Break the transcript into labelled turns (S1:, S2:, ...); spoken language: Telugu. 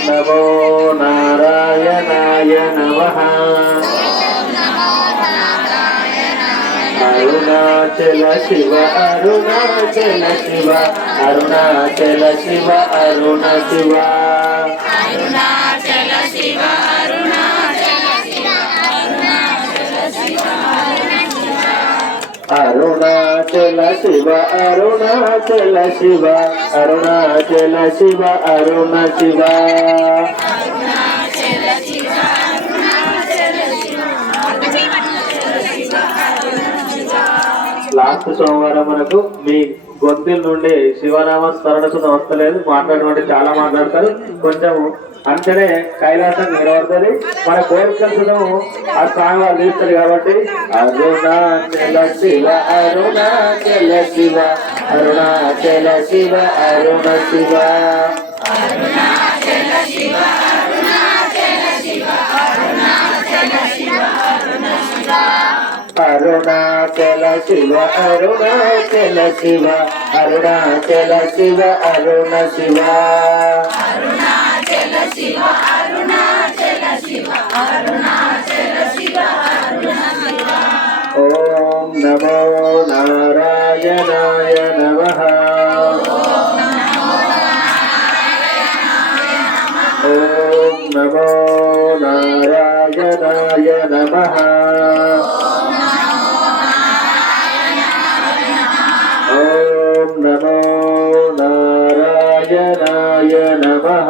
S1: నమో నారాయణాయ నమః అరుణాచల శివ అరుణాచల శివ అరుణాచల శివ అరుణ శివ
S2: అరుణాచల శివ అరుణాచల శివ
S1: అరుణాచల శివ అరుణాచల శివ అరుణాచల శివ అరుణ శివ. లాస్ట్ సోమవారం మనకు మీ గొంతుల నుండి శివనామ స్మరణ వస్తలేదు. మాట్లాడమంటే చాలా మాట్లాడతారు కొంచెం అంతనే కైలాసం నిలబడుతుంది మన కోరికలు ఆ సాంగ్ వాళ్ళు తీస్తారు కాబట్టి అరుణాచల శివ అరుణాచల శివ అరుణాచల శివ అరుణ శివ.
S2: అరుణాచల శివ అరుణాచల శివ. అరుణాచల శివ అరుణ శివ
S1: అరుణాచల శివ అరుణాచల శివ అరుణాచల శివ అరుణ శివ.
S2: అరుణాచల శివ అరుణాచల శివ అరుణాచల శివ అరుణ శివ.
S1: ఓం నమో నారాయణాయ నమః. ఓం నమో నారాయణాయ నమః. नमो नारायणाय नमः